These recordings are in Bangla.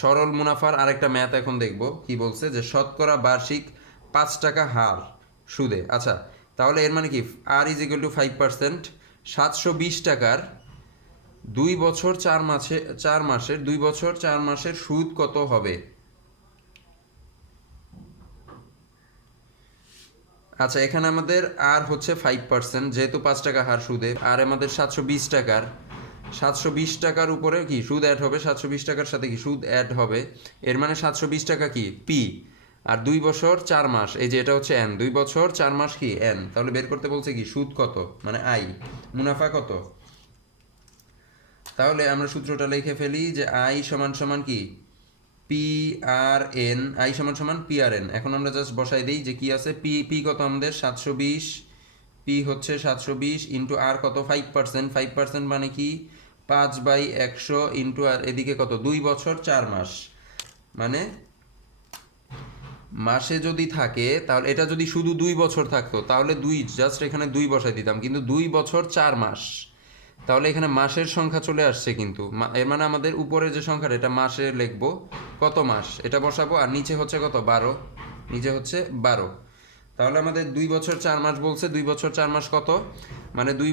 সরল মুনাফার আরেকটা ম্যাথ এখন দেখব কি বলছে, যে শতকরা বার্ষিক 5 টাকা হার সুদে। আচ্ছা, তাহলে এর মানে কি আর ইজ ইকুয়াল টু 5%, 720 টাকার 2 বছর 4 মাসের 2 বছর 4 মাসের সুদ কত হবে? আচ্ছা, এখানে আমাদের আর হচ্ছে 5%, যেহেতু 5 টাকা হার সুদে, আর আমাদের 720 টাকার উপরে কি সুদ অ্যাড হবে, 720 টাকার সাথে কি সুদ অ্যাড হবে, এর মানে 720 টাকা কি পি, আর 2 বছর 4 মাস, এই যে এটা হচ্ছে এন, 2 বছর 4 মাস কি এন। তাহলে বের করতে বলছে কি সুদ কত, মানে আই, মুনাফা কত। তাহলে আমরা সূত্রটা লিখে ফেলি যে আই সমান সমান কি পি আর এন, আই সমান সমান পি আর এন। এখন আমরা জাস্ট বসাই দিই যে কি আছে, পি পি কত আমাদের 720, পি হচ্ছে 720 ইন্টু আর কত 5%, 5% মানে কি 5/100 ইন্টু আর এদিকে কত 2 বছর 4 মাস, মানে মাসে যদি থাকে, তাহলে এটা যদি শুধু 2 বছর থাকতো তাহলে জাস্ট এখানে 2 বসাই দিতাম, কিন্তু 2 বছর 4 মাস, তাহলে এখানে মাসের সংখ্যা চলে আসছে, কিন্তু এর মানে আমাদের উপরে যে সংখ্যাটা এটা মাসে লিখবো, কত মাস এটা বসাবো, আর নিচে হচ্ছে কত 12, নিচে হচ্ছে 12। তাহলে আমাদের 2 বছর 4 মাস বলছে, 2 বছর 4 মাস কত, মানে 2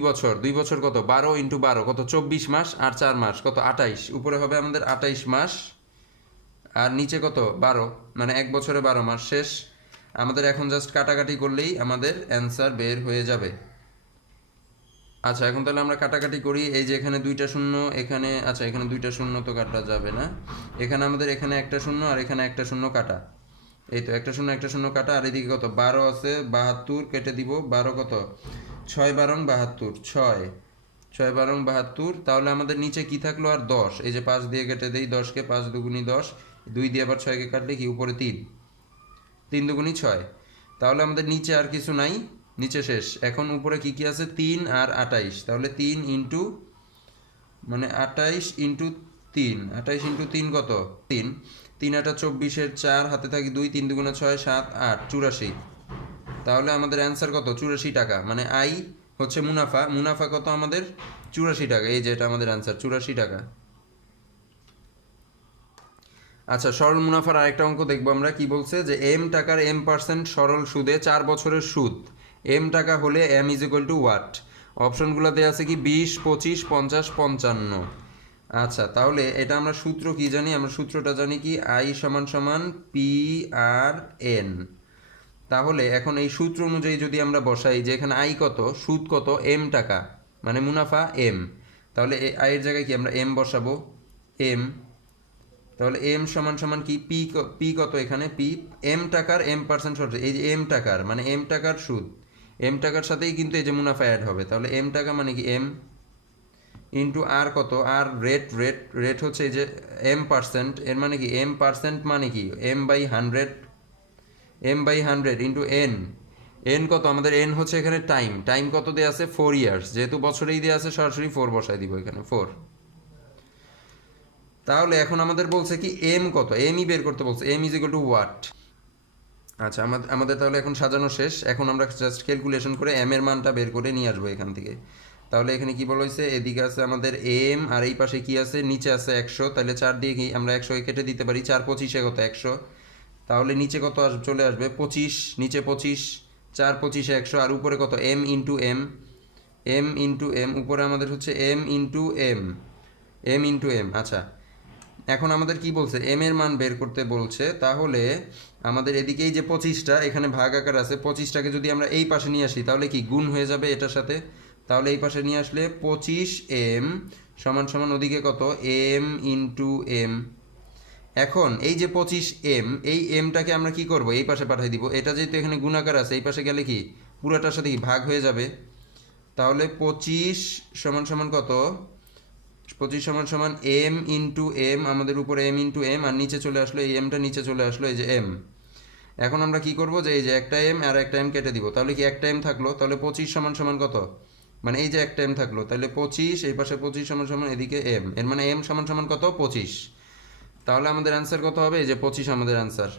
বছর কত 12 ইন্টু 12 কত 24 মাস, আর 4 মাস কত 28, উপরে হবে আমাদের 28 মাস, আর নিচে কত 12, মানে 1 বছরে 12 মাস শেষ। আমাদের এখন জাস্ট কাটাকাটি করলেই আমাদের অ্যান্সার বের হয়ে যাবে। আচ্ছা, এখন তাহলে আমরা কাটাকাটি করি, এই যে এখানে 2টা শূন্য, এখানে আচ্ছা এখানে 2টা শূন্য তো কাটা যাবে না, এখানে আমাদের এখানে একটা শূন্য আর এখানে একটা শূন্য কাটা, এই তো একটা শূন্য কাটা, আর এদিকে কত 12 আছে, 72 কেটে দিব, 12 কত 6 12 72, 6 6 12 72। তাহলে আমাদের নিচে কি থাকলো আর 10, এই যে 5 দিয়ে কেটে দেই, 10কে 5 দুগুণি 10, 2 দিয়ে আবার 6কে কাটলে কি উপরে 3, 3 দুগুণি 6। তাহলে আমাদের নিচে আর কিছু নাই, নিচে শেষ। এখন উপরে কি কি আছে 3 আর 28, তাহলে 3 ইন্টু মানে 28 ইন্টু 3, 28 ইন্টু 3 কত 3, 3 8 24, 4 হাতে থাকি 2, 3 দুগুণে 6, 7 8 84। তাহলে আমাদের অ্যান্সার কত 84 টাকা, মানে আই হচ্ছে মুনাফা, মুনাফা কত আমাদের 84 টাকা, এই যে এটা আমাদের অ্যান্সার 84 টাকা। আচ্ছা, সরল মুনাফার আরেকটা অঙ্ক দেখবো আমরা, কি বলছে যে এম টাকার M% সরল সুদে 4 বছরের সুদ এম টাকা হলে M is equal to what. অপশনগুলো দেওয়া আছে কি 20 25 50 55। আচ্ছা, তাহলে এটা আমরা সূত্র কি জানি, আমরা সূত্রটা জানি কি আই সমান সমান পি আর এন। তাহলে এখন এই সূত্র অনুযায়ী যদি আমরা বসাই যে এখানে আই কত, সুদ কত এম টাকা, মানে মুনাফা এম, তাহলে আইয়ের জায়গায় কি আমরা এম বসাবো, এম। তাহলে এম সমান সমান কি পি, পি কত এখানে পি, এম টাকার M% শর্ত, এই যে এম টাকার মানে এম টাকার সুদ, এম টাকার সাথেই কিন্তু এই যে মুনাফা অ্যাড হবে, তাহলে এম টাকা মানে কি এম ইন্টু আর কত, আর রেট হচ্ছে এই যে M%, এর মানে কি M% মানে কি M/100 ইন্টু এন, এন কত আমাদের, এন হচ্ছে এখানে টাইম, টাইম কত দেওয়া আছে 4 ইয়ার্স, যেহেতু বছরেই দেওয়া আছে সরাসরি 4 বসাই দিব এখানে 4। তাহলে এখন আমাদের বলছে কি এম কত, এমই বের করতে বলছে, M is equal to what. আচ্ছা, আমাদের তাহলে এখন সাজানো শেষ, এখন আমরা জাস্ট ক্যালকুলেশন করে এম এর মানটা বের করে নিয়ে আসবো এখান থেকে। তাহলে এখানে কি বলা হয়েছে, এদিকে আছে আমাদের এম, আর এই পাশে কি আছে নিচে আছে 100, তাহলে 4 দিয়ে কি আমরা 100 কেটে দিতে পারি, 4 25 কত 100, তাহলে নিচে কত চলে আসবে 25, নিচে 25, 4 25 100, আর উপরে কত M into M, M into M, উপরে আমাদের হচ্ছে M into M, M into M. আচ্ছা, এখন আমাদের কি বলছে এম এর মান বের করতে বলছে, তাহলে আমাদের এদিকেই যে 25টা এখানে ভাগ আকার আছে, 25টাকে যদি আমরা এই পাশে নিয়ে আসি তাহলে কি গুণ হয়ে যাবে এটার সাথে, তাহলে এই পাশে নিয়ে আসলে 25m সমান সমান ওদিকে কত এম ইন্টু এম। এখন এই যে 25m, এই এমটাকে আমরা কি করব এই পাশে পাঠিয়ে দিব, এটা যেহেতু এখানে গুণাকার আছে এই পাশে গেলে কি পুরোটার সাথে কি ভাগ হয়ে যাবে, তাহলে 25 সমান সমান কত, 25 সমান সমান এম ইন্টু এম, আমাদের উপরে এম ইন্টু এম, আর নিচে চলে আসলো এই এমটা নিচে চলে আসলো এই যে এম। এখন আমরা কি করব যে এই যে একটা এম আর একটা এম কেটে দিব, তাহলে কি একটা এম থাকলো, তাহলে 25 সমান সমান কত, মানে এই যে একটা এম থাকলো, তাহলে 25 এই পাশে 25 সমান সমান এদিকে এম, এর মানে এম সমান সমান কত 25। তাহলে আমাদের অ্যান্সার কত হবে, এই যে 25 আমাদের অ্যান্সার।